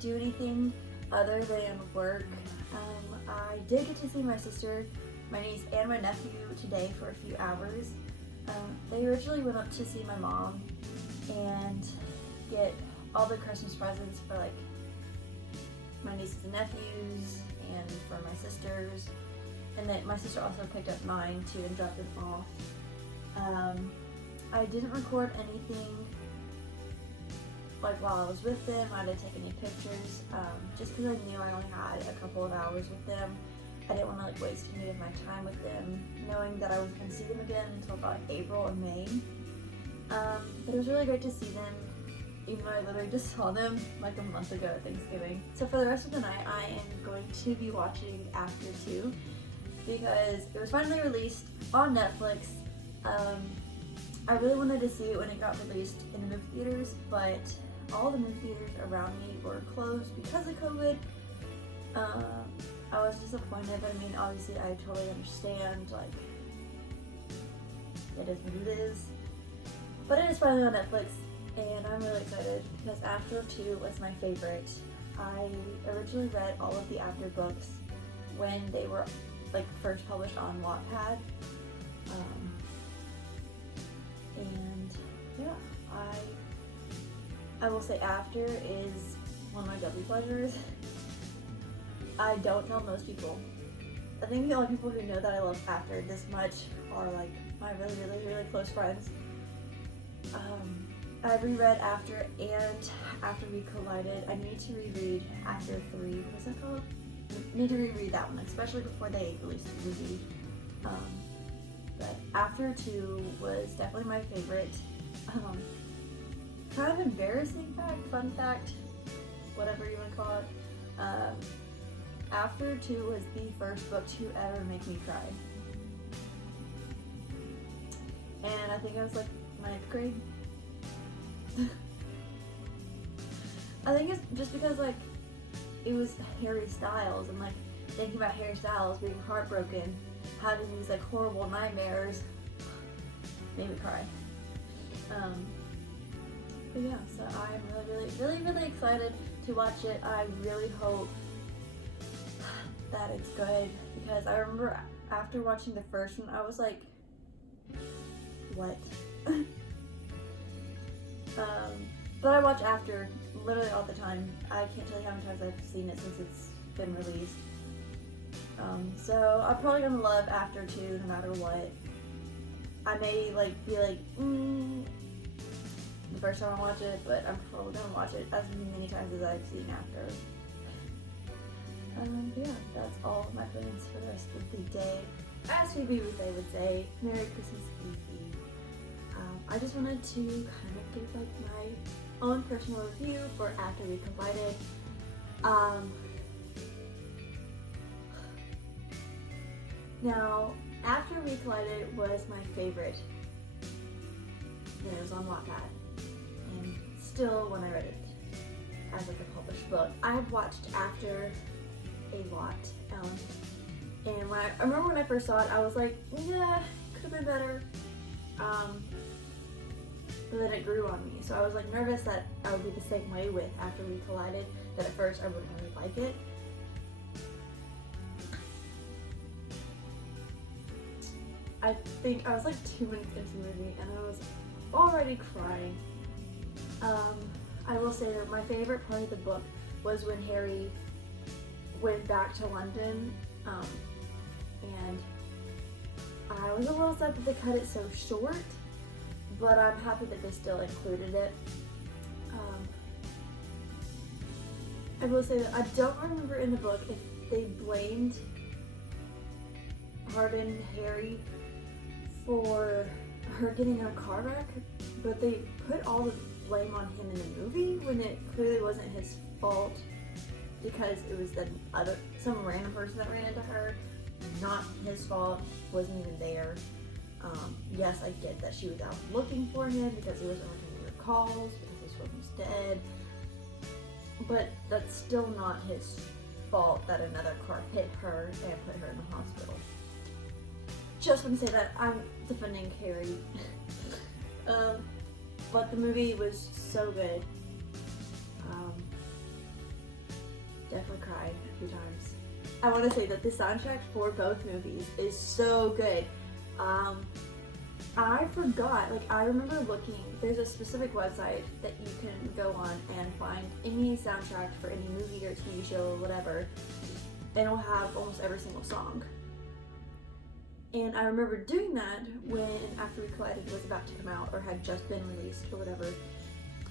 do anything other than work. I did get to see my sister, my niece, and my nephew today for a few hours. They originally went up to see my mom and get all the Christmas presents for like my nieces and nephews and for my sisters, and then my sister also picked up mine too and dropped them off. I didn't record anything like while I was with them. I didn't take any pictures just because I knew I only had a couple of hours with them. I didn't want to like waste any of my time with them, knowing that I wasn't going to see them again until about April or May. But it was really great to see them, even though I literally just saw them like a month ago at Thanksgiving. So for the rest of the night, I am going to be watching After 2 because it was finally released on Netflix. I really wanted to see it when it got released in the movie theaters, but all the movie theaters around me were closed because of COVID. I was disappointed, but I mean, obviously I totally understand, like, it is what it is. But it is finally on Netflix, and I'm really excited because After 2 was my favorite. I originally read all of the After books when they were, like, first published on Wattpad. And yeah, I will say After is one of my guilty pleasures. I don't tell most people. I think the only people who know that I love After this much are like my really close friends. I reread After and After We Collided. I need to reread After 3. What's that called? I need to reread that one, especially before they release the movie. But After 2 was definitely my favorite. Kind of embarrassing fact, fun fact, whatever you want to call it. After 2 was the first book to ever make me cry. And I think I was like 9th grade. I think it's just because like it was Harry Styles, and like thinking about Harry Styles being heartbroken, having these like horrible nightmares made me cry. But yeah, so I'm really excited to watch it. I really hope that it's good, because I remember after watching the first one, I was like, what? But I watch After literally all the time. I can't tell you how many times I've seen it since it's been released. So I'm probably gonna love After 2 no matter what. I may like be like, the first time I watch it, but I'm probably gonna watch it as many times as I've seen After. Yeah, that's all of my plans for the rest of the day. As Phoebe would say, Merry Christmas Eve. I just wanted to kind of give like my own personal review for After We Collided. Now, After We Collided was my favorite when it was on Wattpad, and still when I read it as like a published book. I have watched After a lot, and when I remember when I first saw it, I was like, yeah, could have been better, but then it grew on me, so I was like nervous that I would be the same way with After We Collided, that at first I wouldn't really like it. I think I was like 2 minutes into the movie and I was already crying. I will say that my favorite part of the book was when Harry went back to London, and I was a little sad that they cut it so short, but I'm happy that they still included it. I will say that I don't remember in the book if they blamed Harden Harry for her getting in a car wreck, but they put all the blame on him in the movie when it clearly wasn't his fault, because it was some random person that ran into her. Not his fault, wasn't even there. Yes, I get that she was out looking for him because he wasn't returning her calls, because his phone was dead, but that's still not his fault that another car hit her and put her in the hospital. Just want to say that I'm defending Harry. But the movie was so good. definitely cried a few times. I want to say that the soundtrack for both movies is so good. I forgot, like I remember looking, there's a specific website that you can go on and find any soundtrack for any movie or TV show or whatever, and it'll have almost every single song. And I remember doing that when After We Collided was about to come out or had just been released or whatever.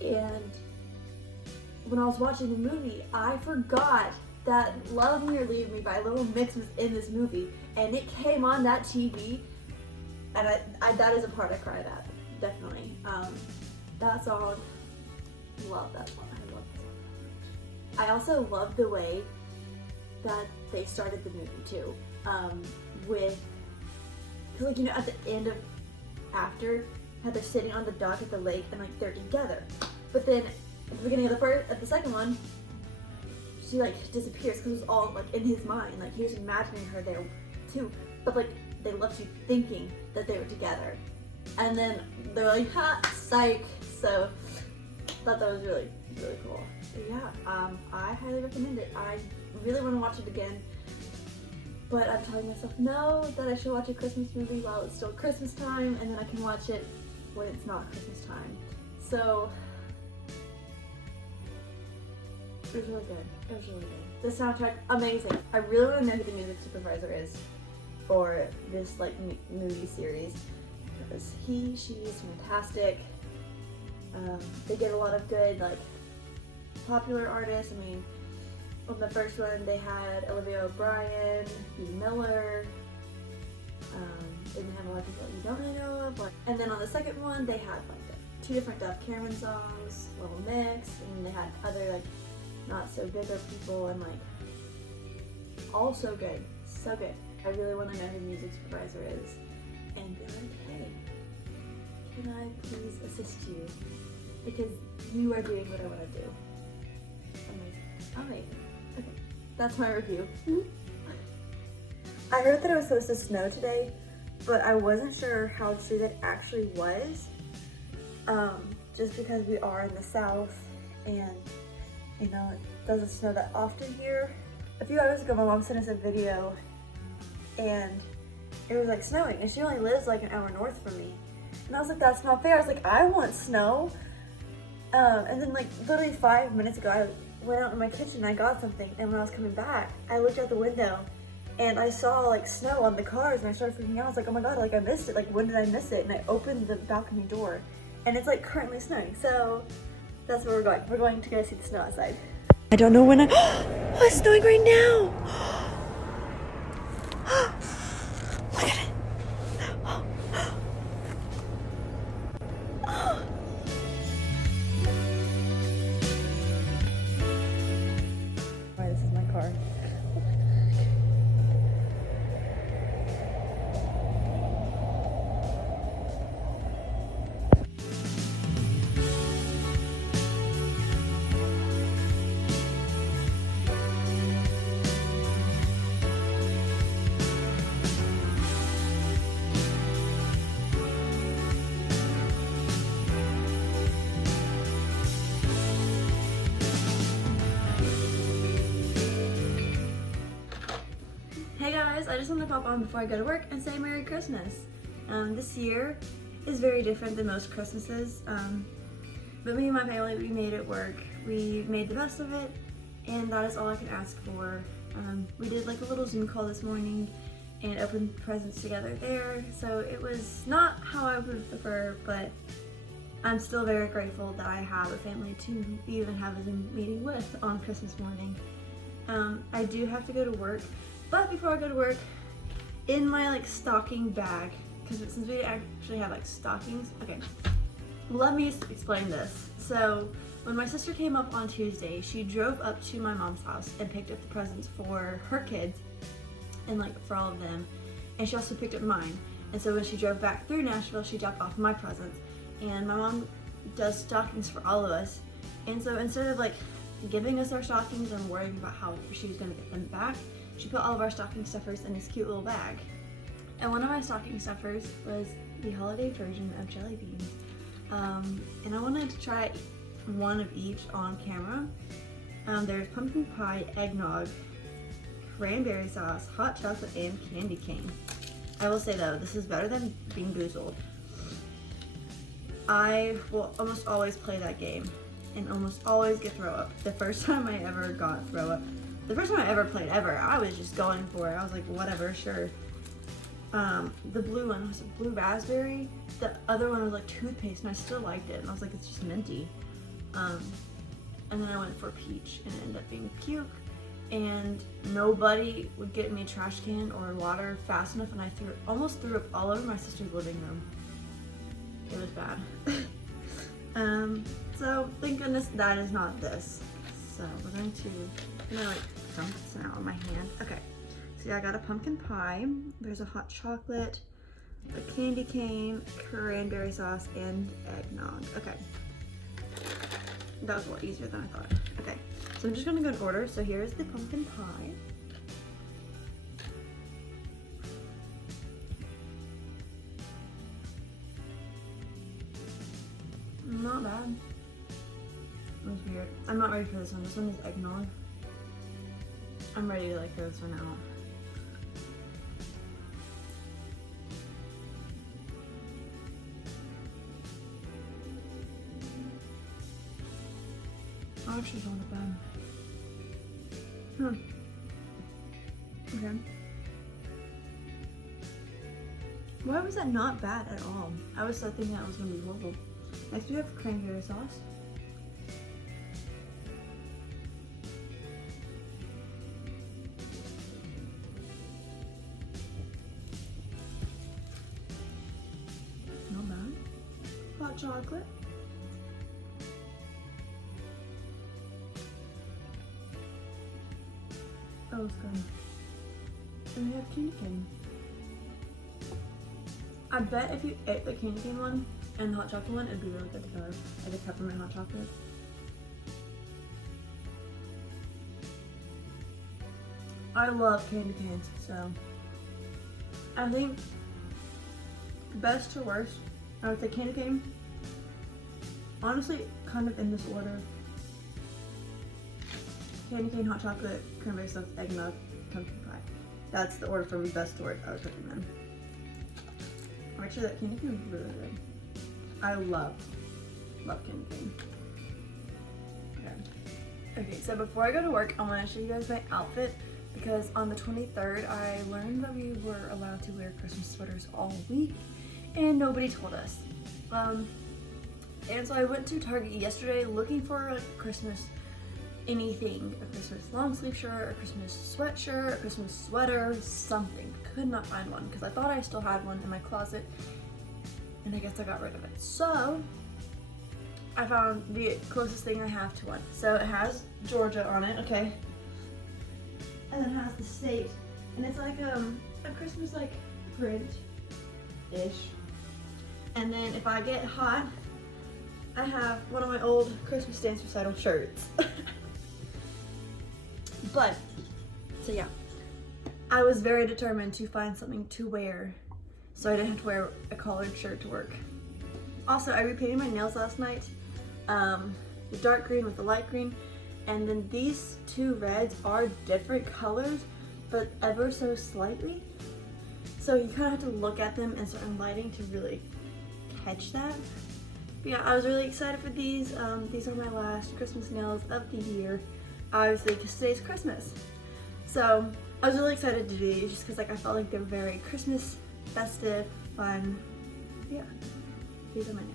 And when I was watching the movie, I forgot that Love Me or Leave Me by Little Mix was in this movie, and it came on that TV, and I that is a part I cried at, definitely. That song, love that song. I love that song. I also love the way that they started the movie too, with, cause like, you know, at the end of After, how they're sitting on the dock at the lake and like they're together, but then at the beginning of the second one, she like disappears because it was all like in his mind, like he was imagining her there too, but like they left you thinking that they were together, and then they're like, ha, psych. So I thought that was really, really cool. So yeah, I highly recommend it. I really want to watch it again, but I'm telling myself no, that I should watch a Christmas movie while it's still Christmas time, and then I can watch it when it's not Christmas time. So it was really good. It was really good. The soundtrack, amazing. I really want to know who the music supervisor is for this like movie series, because she is fantastic. They get a lot of good like popular artists. I mean, on the first one they had Olivia O'Brien, Bea Miller, and they have a lot of people that you don't really know of. And then on the second one they had like 2 different Dove Cameron songs, Little Mix, and they had other like not so bigger people, and like all so good, so good. I really want to know who the music supervisor is and be like, hey, can I please assist you? Because you are doing what I want to do. Amazing. Amazing. Okay, that's my review. I heard that it was supposed to snow today, but I wasn't sure how true that actually was. Just because we are in the South and you know, it doesn't snow that often here. A few hours ago, my mom sent us a video and it was like snowing, and she only lives like an hour north from me. And I was like, that's not fair. I was like, I want snow. And then like literally 5 minutes ago, I went out in my kitchen and I got something, and when I was coming back, I looked out the window and I saw like snow on the cars, and I started freaking out. I was like, oh my god, like I missed it. Like, when did I miss it? And I opened the balcony door and it's like currently snowing. So that's where we're going. We're going to go see the snow outside. I don't know when oh, it's snowing right now. Look at it. Alright, this is my car. Hey guys, I just want to pop on before I go to work and say Merry Christmas. This year is very different than most Christmases, but me and my family, we made it work. We made the best of it, and that is all I can ask for. We did like a little Zoom call this morning and opened presents together there, so it was not how I would prefer, but I'm still very grateful that I have a family to even have a Zoom meeting with on Christmas morning. I do have to go to work. But before I go to work, in my like stocking bag, because since we actually have like stockings, okay, let me explain this. So when my sister came up on Tuesday, she drove up to my mom's house and picked up the presents for her kids and like for all of them, and she also picked up mine. And so when she drove back through Nashville, she dropped off my presents, and my mom does stockings for all of us. And so instead of like giving us our stockings and worrying about how she was going to get them back, she put all of our stocking stuffers in this cute little bag. And one of my stocking stuffers was the holiday version of jelly beans. And I wanted to try one of each on camera. There's pumpkin pie, eggnog, cranberry sauce, hot chocolate, and candy cane. I will say though, this is better than Bean Boozled. I will almost always play that game and almost always get throw up. The first time I ever got throw up, the first time I ever played ever, I was just going for it. I was like, whatever, sure. The blue one was a blue raspberry. The other one was like toothpaste, and I still liked it. And I was like, it's just minty. And then I went for peach, and it ended up being puke. And nobody would get me a trash can or water fast enough, and I almost threw up all over my sister's living room. It was bad. So thank goodness that is not this. So we're going to, like dump this out on my hand. Okay, so yeah, I got a pumpkin pie. There's a hot chocolate, a candy cane, cranberry sauce, and eggnog. Okay, that was a lot easier than I thought. Okay, so I'm just gonna go in order. So here's the pumpkin pie. Not bad. It was weird. I'm not ready for this one. This one is eggnog. I'm ready to like throw this one out. I actually don't want bad. Okay. Why was that not bad at all? I was so thinking that was gonna be horrible. Next we have cranberry sauce. Not bad. Hot chocolate. Oh, it's good. And we have candy cane. I bet if you ate the candy cane one and the hot chocolate one, it'd be really good together. Like a peppermint hot chocolate. I love candy canes, so I think best to worst, I would say candy cane. Honestly, kind of in this order. Candy cane, hot chocolate, cranberry sauce, eggnog, pumpkin pie. That's the order from best to worst I would recommend. Actually, that candy cane is really good. I love candy cane. Okay, so before I go to work, I want to show you guys my outfit because on the 23rd, I learned that we were allowed to wear Christmas sweaters all week and nobody told us. And so I went to Target yesterday looking for like Christmas anything, a Christmas long sleeve shirt, a Christmas sweatshirt, a Christmas sweater, something. Could not find one because I thought I still had one in my closet and I guess I got rid of it. So I found the closest thing I have to one. So it has Georgia on it, okay? And then it has the state. And it's like a Christmas like print-ish. And then if I get hot, I have one of my old Christmas dance recital shirts. But, so yeah, I was very determined to find something to wear so I didn't have to wear a collared shirt to work. Also, I repainted my nails last night, the dark green with the light green, and then these two reds are different colors, but ever so slightly. So you kind of have to look at them in certain lighting to really catch that. But yeah, I was really excited for these. These are my last Christmas nails of the year. Obviously, because today's Christmas. So I was really excited to do these just because like I felt like they were very Christmas, festive, fun. Yeah, these are my nails.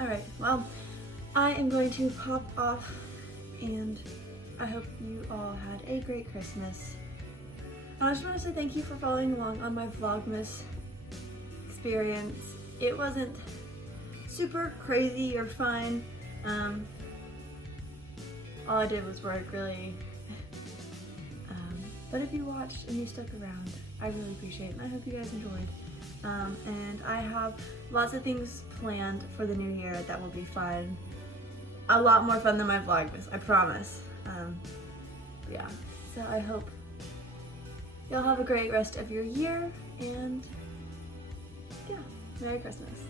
Alright, well, I am going to pop off and I hope you all had a great Christmas. And I just want to say thank you for following along on my Vlogmas experience. It wasn't super crazy or fun. All I did was work, really. But if you watched and you stuck around, I really appreciate it, and I hope you guys enjoyed. And I have lots of things planned for the new year that will be fun. A lot more fun than my Vlogmas, I promise. Yeah, so I hope y'all have a great rest of your year, and yeah, Merry Christmas.